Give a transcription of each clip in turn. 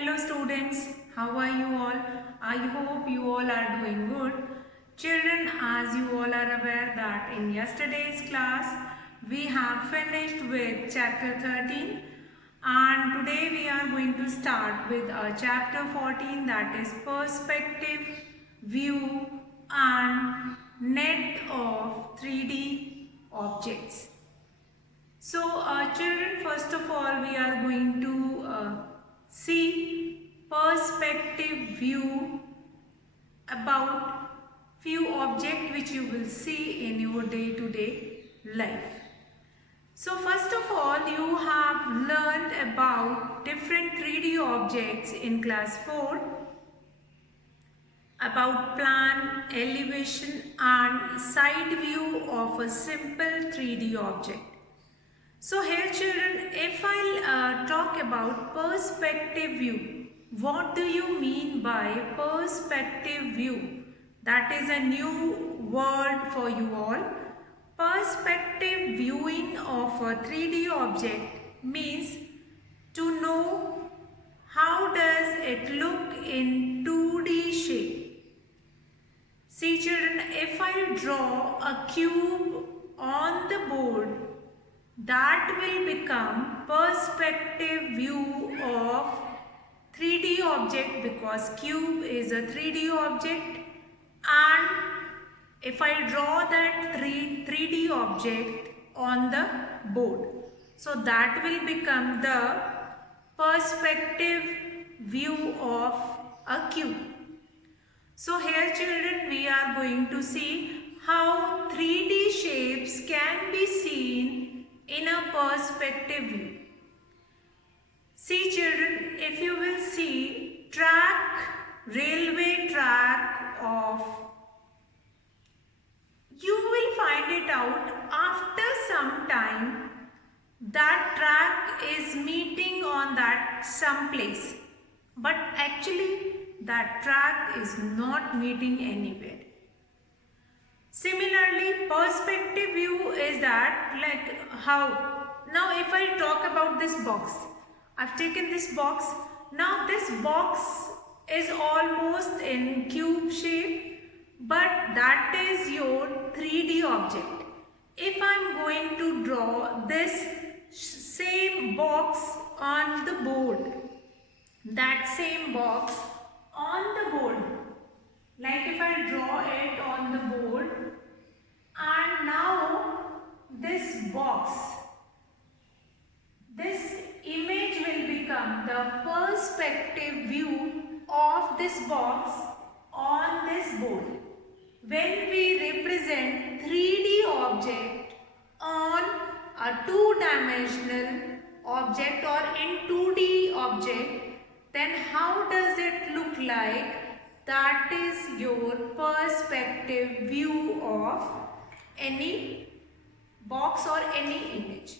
Hello students, how are you all? I hope you all are doing good. Children, as you all are aware that in yesterday's class we have finished with chapter 13 and today we are going to start with chapter 14, that is perspective, view and net of 3D objects. So children, first of all we are going to see perspective view about few objects which you will see in your day-to-day life. So first of all you have learned about different 3D objects in class 4, about plan, elevation and side view of a simple 3D object. So here children, if I talk about perspective view, what do you mean by perspective view? That is a new word for you all. Perspective viewing of a 3D object means to know how does it look in 2D shape. See children, if I draw a cube on the board, that will become perspective view of 3D object because cube is a 3D object, and if I draw that 3D object on the board, so that will become the perspective view of a cube. So here children, we are going to see how 3D shapes can be seen in a perspective view. See children, if you will see railway track of, you will find it out after some time that track is meeting on that some place, but actually that track is not meeting anywhere. Similarly, perspective view is that like how, now if I talk about this box, I've taken this box, now this box is almost in cube shape, but that is your 3D object. If I'm going to draw this same box on the board, that same box on the board, like if I draw it on the board, and now this box, this image will become the perspective view of this box on this board. When we represent 3D object on a two-dimensional object or in 2D object, then how does it look like? That is your perspective view of any box or any image.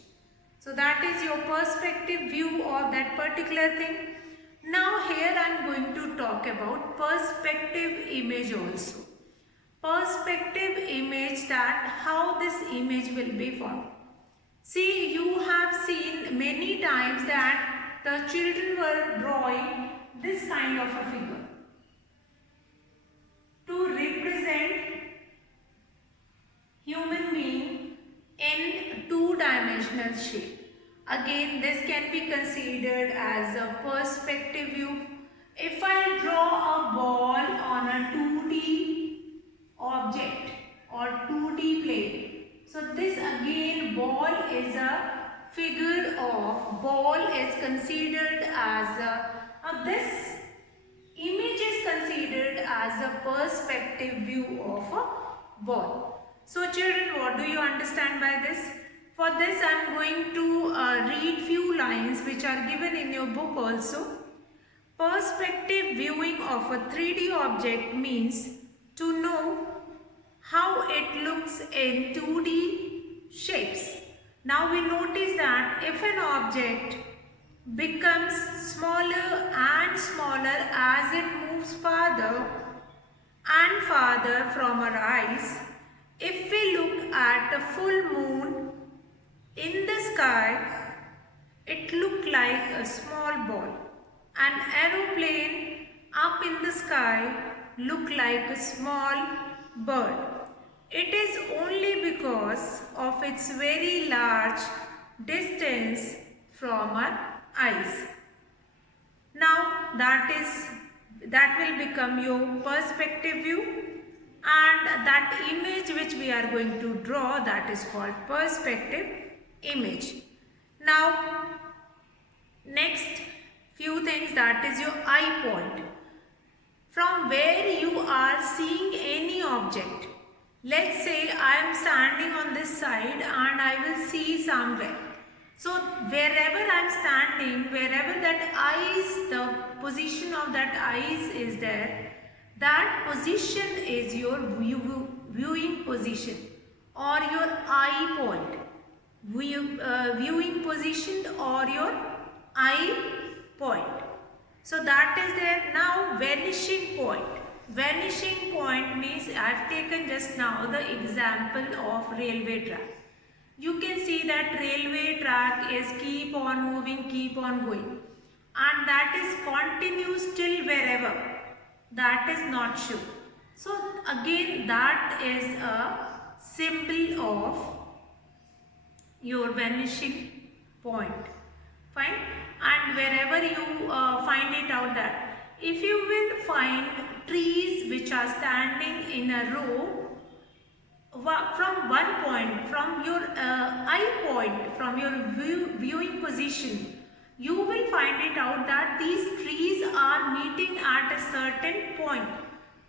So that is your perspective view of that particular thing. Now here I am going to talk about perspective image also. Perspective image, that how this image will be formed. See, you have seen many times that the children were drawing this kind of a figure to represent human being in two-dimensional shape. Again, this can be considered as a perspective view. If I draw a ball on a 2D object or 2D plane, so this again ball is a figure of, ball is considered as this image is considered as a perspective view of a ball. So children, what do you understand by this? For this I am going to read few lines which are given in your book also. Perspective viewing of a 3D object means to know how it looks in 2D shapes. Now we notice that if an object becomes smaller and smaller as it moves farther and farther from our eyes, if we look at a full moon in the sky, it looked like a small ball, an aeroplane up in the sky look like a small bird. It is only because of its very large distance from our eyes. Now that will become your perspective view, and that image which we are going to draw, that is called perspective image. Now next few things, that is your eye point. From where you are seeing any object, let's say I am standing on this side and I will see somewhere. So wherever I am standing, wherever that eyes, the position of that eyes is there, that position is your viewing position or your eye point. Viewing position or your eye point. So that is there. Now vanishing point. Vanishing point means I have taken just now the example of railway track. You can see that railway track is keep on moving, keep on going, and that is continuous till wherever. That is not sure. So again that is a symbol of your vanishing point. Fine. And wherever you find it out, that if you will find trees which are standing in a row, from one point, from your eye point, from your viewing position, you will find it out that these trees are meeting at a certain point.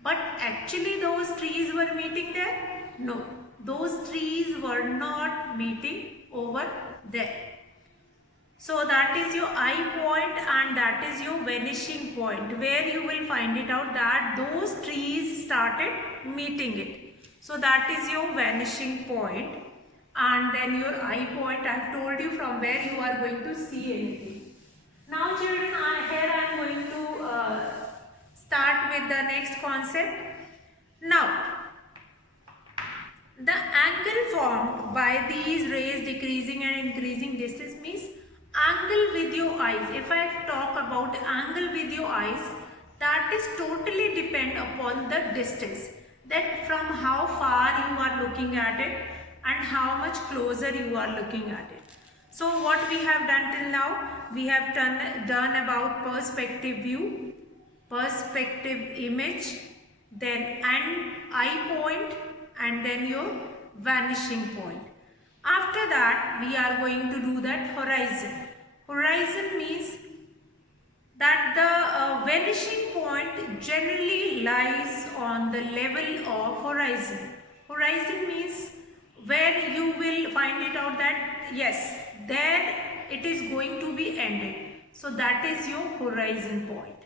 But actually those trees were meeting there? No, those trees were not meeting over there. So that is your eye point and that is your vanishing point, where you will find it out that those trees started meeting it. So that is your vanishing point, and then your eye point, I have told you from where you are going to see anything. Now children, here I am going to start with the next concept. Now, the angle formed by these rays decreasing and increasing distance means angle with your eyes. If I talk about angle with your eyes, that is totally depend upon the distance, that from how far you are looking at it and how much closer you are looking at it. So what we have done till now, we have done about perspective view, perspective image, then an eye point, and then your vanishing point. After that we are going to do that horizon. Horizon means that the vanishing point generally lies on the level of horizon. Horizon means where you will find it out that yes, there it is going to be ended. So that is your horizon point.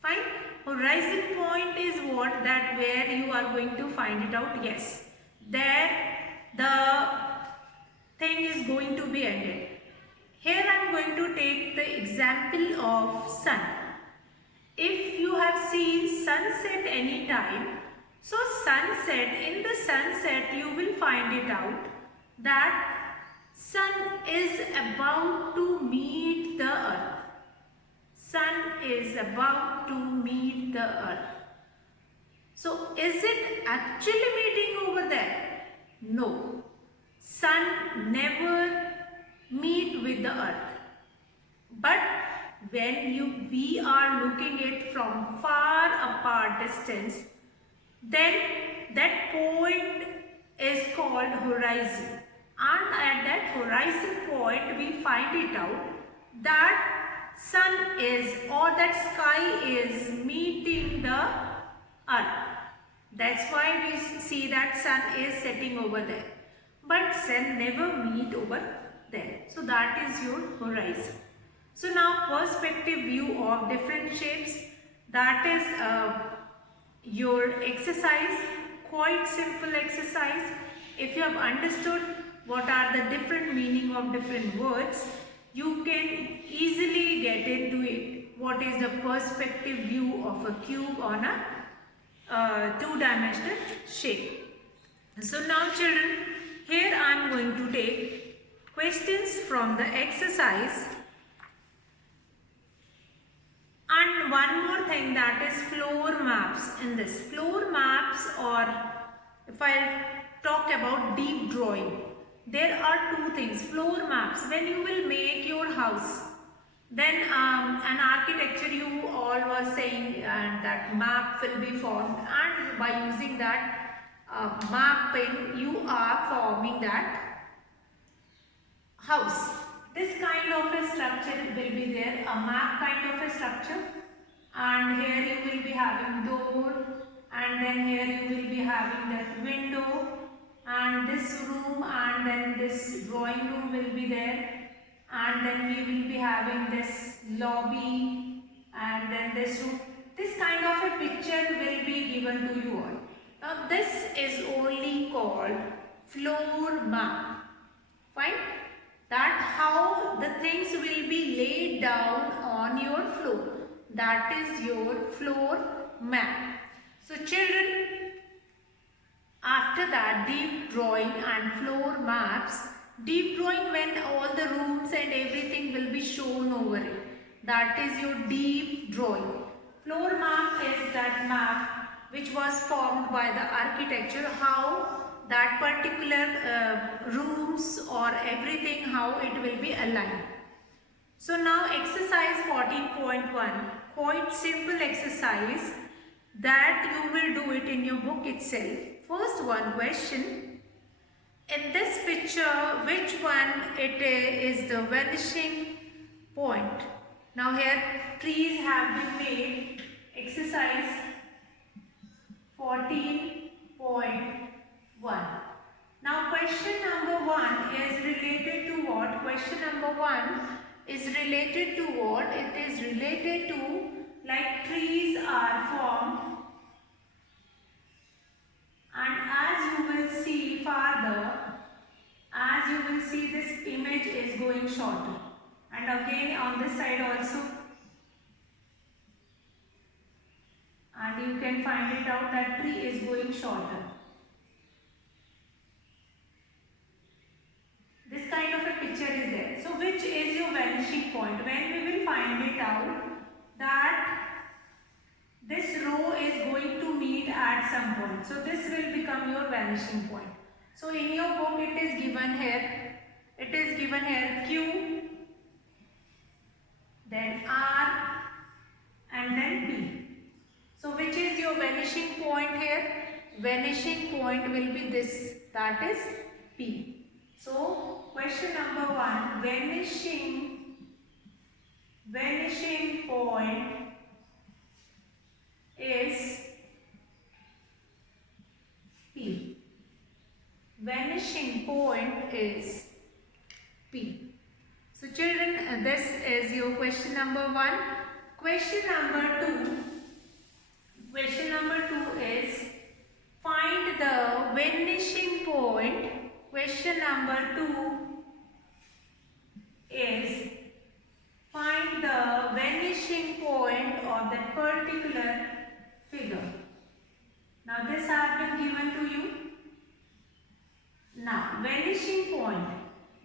Fine. Horizon point is what, that where you are going to find it out, yes, there the thing is going to be ended. Here I am going to take the example of sun. If you have seen sunset any time, so sunset, in the sunset you will find it out that sun is about to meet the earth. Sun is about to meet the earth. So is it actually meeting over there? No. Sun never meet with the earth. But when we are looking it from far apart distance, then that point is called horizon. And at that horizon point we find it out that sun is, or that sky is meeting the earth. That's why we see that sun is setting over there. But sun never meet over there. So that is your horizon. So now perspective view of different shapes, that is your exercise, quite simple exercise. If you have understood what are the different meaning of different words, you can easily get into it. What is the perspective view of a cube on a two-dimensional shape? So now children, here I am going to take questions from the exercise And one more thing, that is floor maps. In this floor maps, or if I talk about deep drawing, there are two things. Floor maps, when you will make your house, then an architecture, you all were saying that map will be formed, and by using that mapping you are forming that house. This kind of a structure will be there, a map kind of a structure, and here you will be having door, and then here you will be having that window, and this room, and then this drawing room will be there, and then we will be having this lobby, and then this room. This kind of a picture will be given to you all. Now this is only called floor map. Fine? That how the things will be laid down on your floor. That is your floor map. So children, after that, deep drawing and floor maps. Deep drawing, when all the rooms and everything will be shown over it. That is your deep drawing. Floor map is that map which was formed by the architecture, how that particular rooms or everything, how it will be aligned. So now exercise 14.1, quite simple exercise that you will do it in your book itself. First one question, in this picture which one it is the vanishing point? Now here trees have been made. Exercise 14.1. Now question number 1 is related to what? Question number 1 is related to what? It is related to, like, trees are formed, and as you will see farther, as you will see, this image is going shorter, and again on this side also, and you can find it out that tree is going shorter. This kind of a picture is there. So which is your vanishing point? When we will find it out that this row is going to meet at some point. So this will become your vanishing point. So in your book it is given here. It is given here Q, then R, and then P. So which is your vanishing point here? Vanishing point will be this, that is P. So question number 1, vanishing point is P. Vanishing point is P. So children, this is your question number 1. Question number 2. Question number 2 is find the vanishing point. Question number 2 is find the vanishing point of that particular figure. Now this has been given to you. Now vanishing point.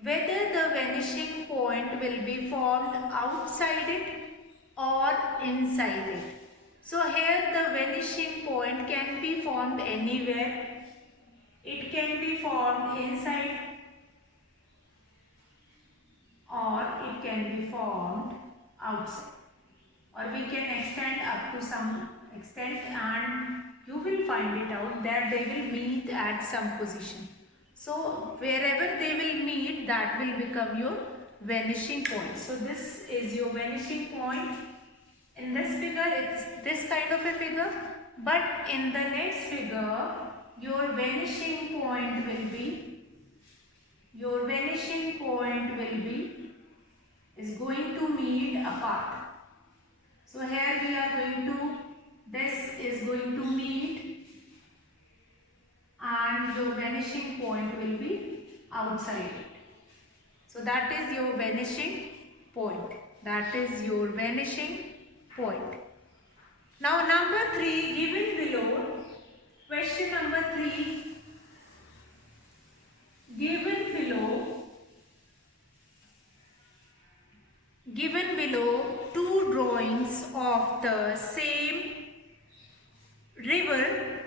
Whether the vanishing point will be formed outside it or inside it. So here the vanishing point can be formed anywhere. It can be formed inside or it can be formed outside. Or we can extend up to some extent, and you will find it out that they will meet at some position. So wherever they will meet, that will become your vanishing point. So this is your vanishing point. In this figure, it's this kind of a figure, but in the next figure, your vanishing point will be, is going to meet apart. So here we are going to, this is going to meet, and your vanishing point will be outside it. So that is your vanishing point. That is your vanishing point. Now number 3 given below. Question number 3 given below 2 drawings of the same river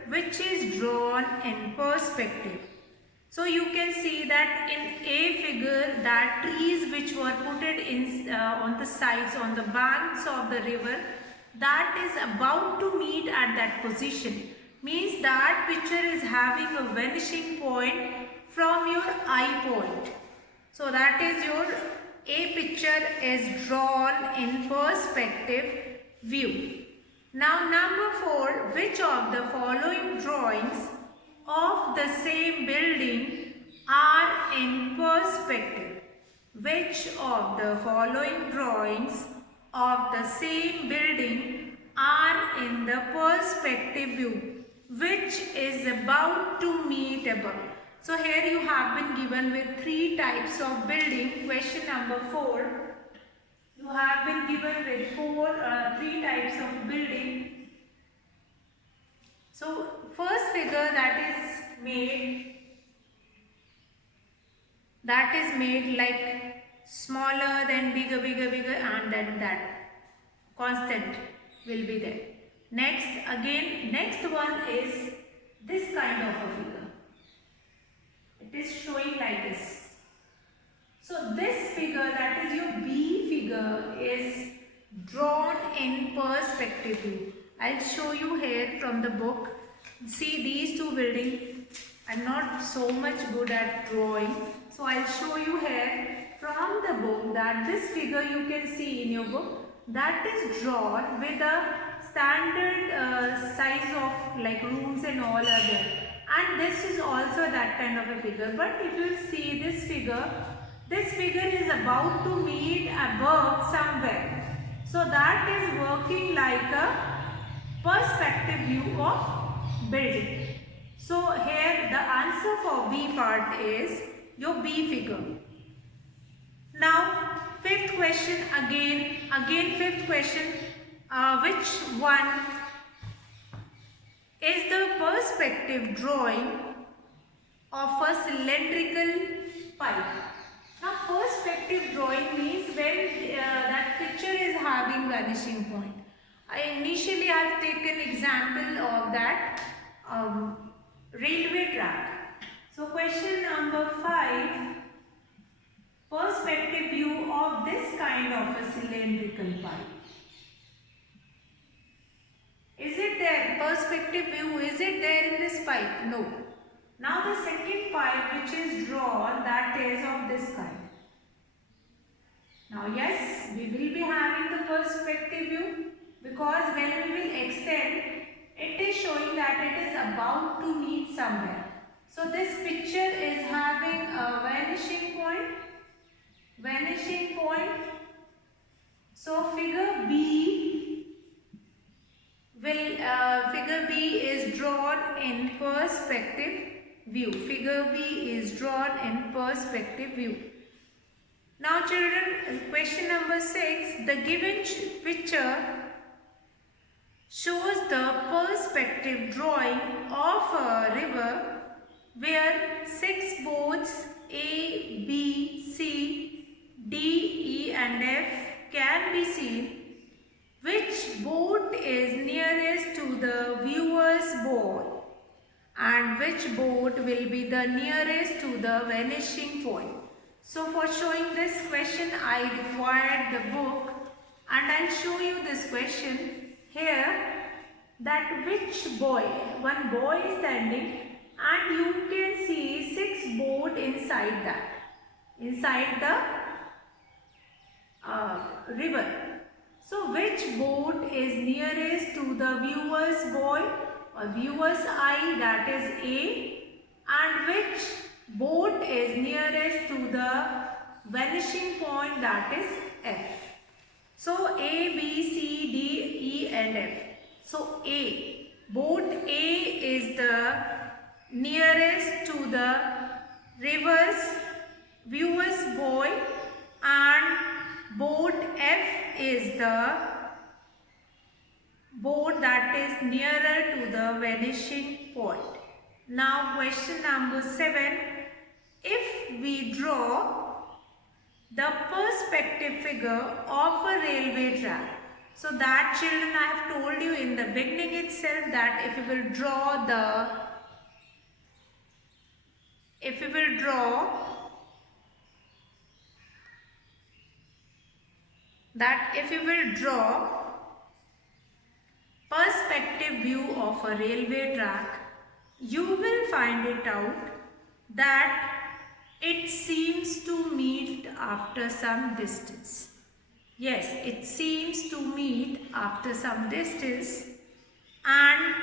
which is drawn in perspective. So you can see that in A figure that trees which were put in on the sides, on the banks of the river, that is about to meet at that position. Means that picture is having a vanishing point from your eye point. So that is your A picture is drawn in perspective view. Now number 4, which of the following drawings of the same building are in perspective? Which of the following drawings of the same building are in the perspective view, which is about to meet above? So here you have been given with 3 types of building. Question number 4. You have been given with 3 types of building. So first figure that is made like smaller, then bigger, and then that constant will be there. Next one is this kind of a figure. It is showing like this. So this figure, that is your B figure, is drawn in perspective view. I'll show you here from the book. See these 2 buildings. I'm not so much good at drawing. So I'll show you here from the book that this figure you can see in your book, that is drawn with a standard size of like rooms and all are there. And this is also that kind of a figure. But if you see this figure is about to meet above somewhere. So that is working like a perspective view of building. So here the answer for B part is your B figure. Now 5th question again 5th question. Which one is the perspective drawing of a cylindrical pipe? Now perspective drawing means when that picture is having vanishing point. Initially I have taken example of that railway track. So question number 5, perspective view of this kind of a cylindrical pipe. Is it there? Perspective view, is it there in this pipe? No. Now the second pipe which is drawn, that is of this kind. Now yes, we will be having the perspective view because when we will extend, it is showing that it is about to meet somewhere. So this picture is having a vanishing point. So figure B is drawn in perspective view. Figure B is drawn in perspective view. Now children, question number 6, the given picture shows the perspective drawing of a river where 6 boats A, B, C, D, E and F can be seen. Which boat is nearest to the viewer's board and which boat will be the nearest to the vanishing point? So for showing this question, I required the book and I'll show you this question here, that which boy, one boy is standing and you can see 6 boats inside that, inside the river. So which boat is nearest to the viewer's boy or viewer's eye, that is A, and which boat is nearest to the vanishing point, that is F. So A, B, C, D, E and F. So A, boat A is the nearest to the viewer's boy and boat F is the boat that is nearer to the vanishing point. Now question number 7. If we draw the perspective figure of a railway track, So that, children, I have told you in the beginning itself that if you will draw perspective view of a railway track, you will find it out that it seems to meet after some distance. Yes, it seems to meet after some distance, and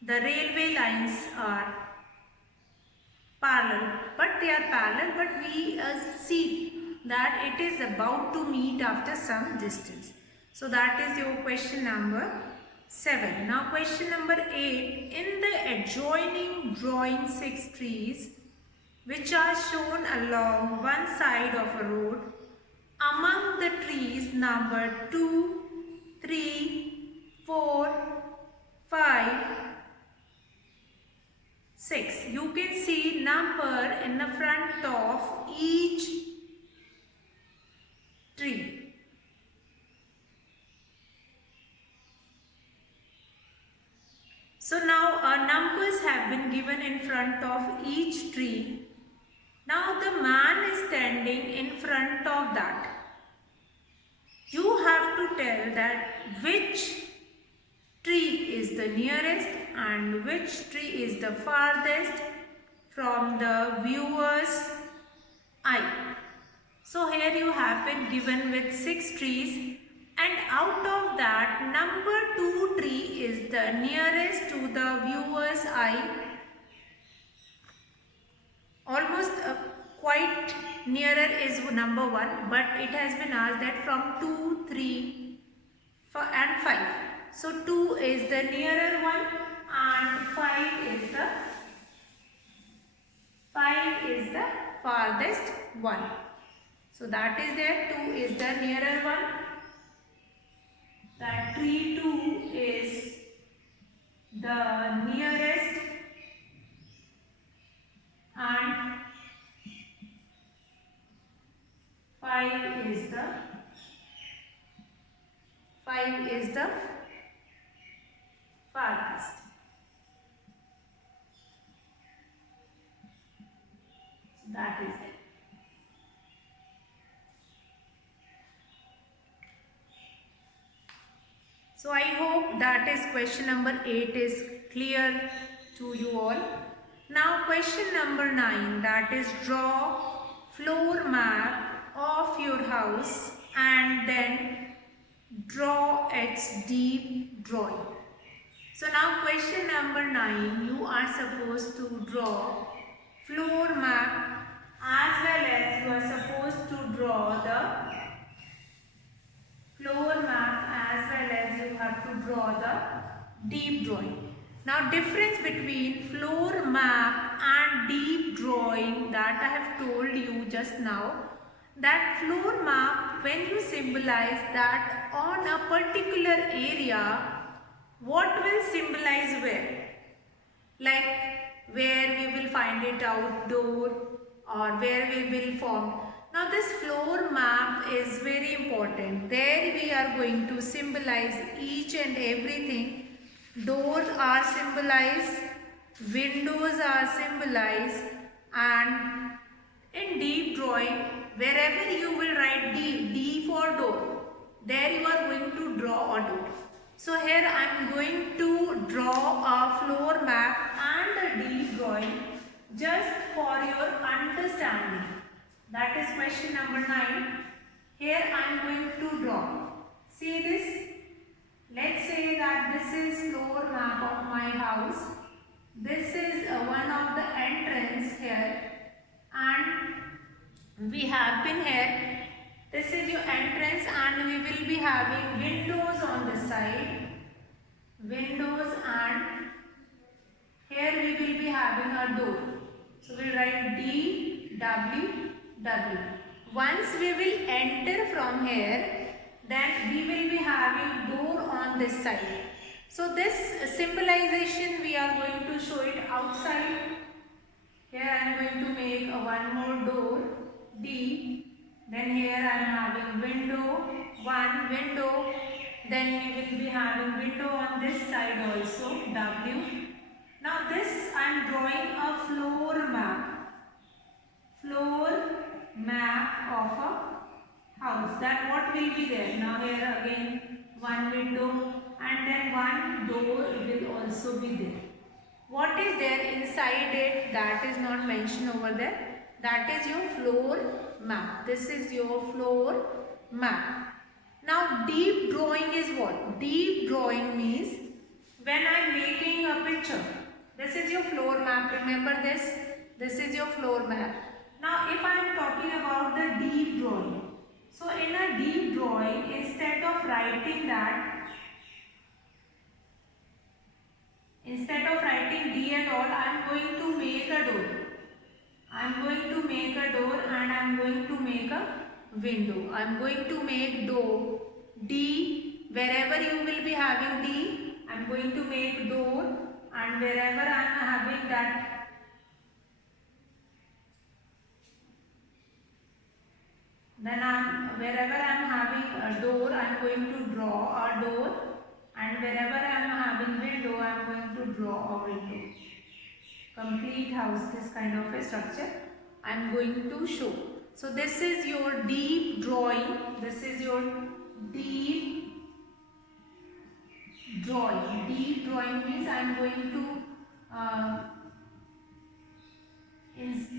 the railway lines are parallel, but they are parallel, but we see that it is about to meet after some distance. So that is your question number 7. Now question number 8. In the adjoining drawing 6 trees which are shown along one side of a road, among the trees number 2, 3, 4, 5, 6. You can see number in the front of each tree. So now numbers have been given in front of each tree. Now the man is standing in front of that. You have to tell that which tree is the nearest and which tree is the farthest from the viewer's eye. So here you have been given with 6 trees, and out of that number 2 tree is the nearest to the viewer's eye. Almost quite nearer is number 1, but it has been asked that from 2, 3 and 5. So 2 is the nearer one and 5 is the farthest one. So that is there, 2 is the nearer one. That tree 2 is the nearest and 5 is the farthest. So that is it. So I hope that is question number 8 is clear to you all. Now question number 9, that is draw floor map of your house and then draw its deep drawing. So now question number 9, you are supposed to draw floor map as well as you are supposed to draw the floor map as well as you have to draw the deep drawing. Now difference between floor map and deep drawing, that I have told you just now, that floor map, when you symbolize that on a particular area, what will symbolize where? Like where we will find it outdoor or where we will form. Now this floor map is very important. There we are going to symbolize each and everything. Doors are symbolized, windows are symbolized, and in deep drawing, wherever you will write D for door, there you are going to draw a door. So here I am going to draw a floor map and a deep drawing just for your understanding. That is question number 9. Here I am going to draw. See this? Let's say that this is floor map of my house. This is one of the entrance here, and we have been here. This is your entrance, and we will be having windows on this side. Windows, and here we will be having a door. So we will write D, W, W. Once we will enter from here, then we will be having door on this side. So this symbolization we are going to show it outside. Here I am going to make one more door, D. Then here I am having window one window, then we will be having window on this side also, W. Now this I am drawing a floor map of a house. That what will be there? Now here again one window and then one door will also be there. What is there inside it, that is not mentioned over there. That is your floor map. This is your floor map. Now deep drawing is what? Deep drawing means when I am making a picture. This is your floor map. Remember this? This is your floor map. Now if I am talking about the deep drawing. So in a deep drawing, instead of writing D and all, I am going to make a door. I am going to make a door and I am going to make a window. I am going to make door. D, wherever you will be having D, I am going to make door, and wherever I am having that, then wherever I am having a door, I am going to draw a door, and wherever I am having window, I am going to draw a window. Complete house, this kind of a structure I am going to show. So this is your deep drawing. This is your deep drawing. Deep drawing means I am going to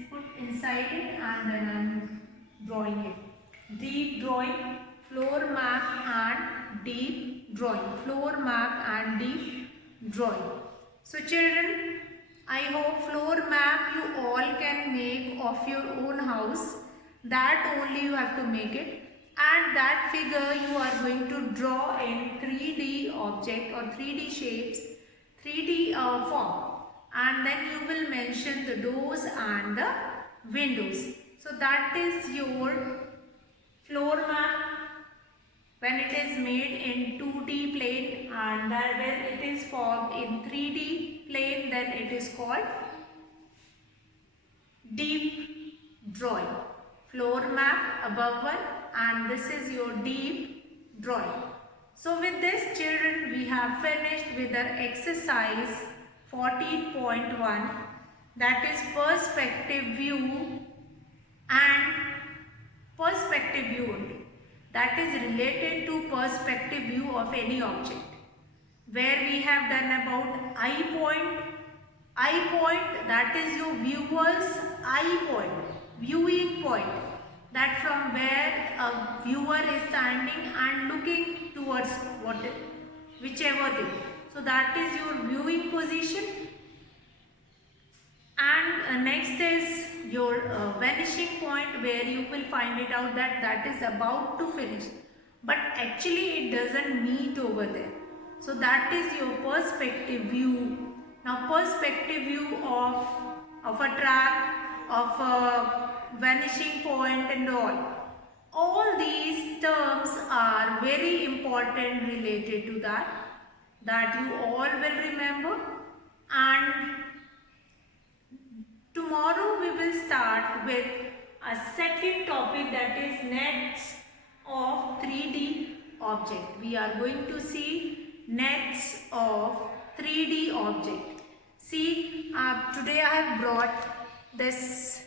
put inside it and then I am drawing it. Deep drawing, floor map and deep drawing. Floor map and deep drawing. So children, I hope floor map you all can make of your own house. That only you have to make it, and that figure you are going to draw in 3D object or 3D shapes, 3D form, and then you will mention the doors and the windows. So that is your floor map when it is made in 2D plane, and that when it is formed in 3D plane, then it is called deep drawing. Floor map above one, and this is your deep drawing. So with this children, we have finished with our exercise 14.1, that is perspective view and perspective view only. That is related to perspective view of any object, where we have done about eye point. Eye point, that is your viewer's eye point, viewing point, that from where a viewer is standing and looking towards whichever thing. So that is your viewing position. And next is your vanishing point, where you will find it out that that is about to finish, but actually it doesn't meet over there. So that is your perspective view. Now perspective view of a trap, of a vanishing point and all these terms are very important related to that you all will remember. And tomorrow we will start with a second topic, that is nets of 3D object. We are going to see nets of 3D object. See, today I have brought this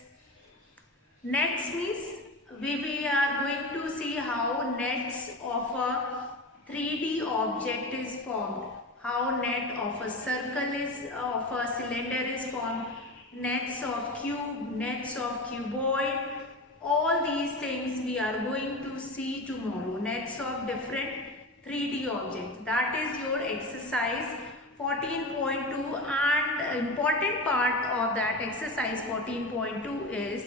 nets means we are going to see how nets of a 3D object is formed. How net of a circle is, of a cylinder is formed. Nets of cube, nets of cuboid, all these things we are going to see tomorrow. Nets of different 3D objects. That is your exercise 14.2, and important part of that exercise 14.2 is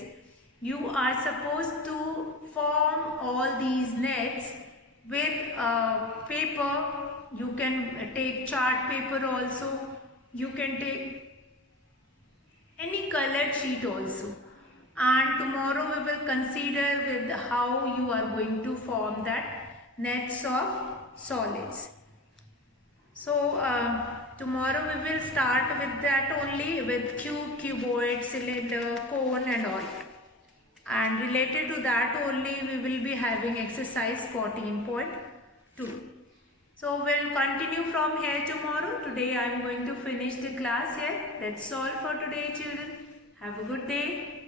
you are supposed to form all these nets with paper. You can take chart paper also. You can take any colored sheet also. And tomorrow we will consider with how you are going to form that nets of solids. So tomorrow we will start with that only, with cube, cuboid, cylinder, cone and all. and related to that only we will be having exercise 14.2. So we'll continue from here tomorrow. Today I am going to finish the class here. That's all for today, children. Have a good day.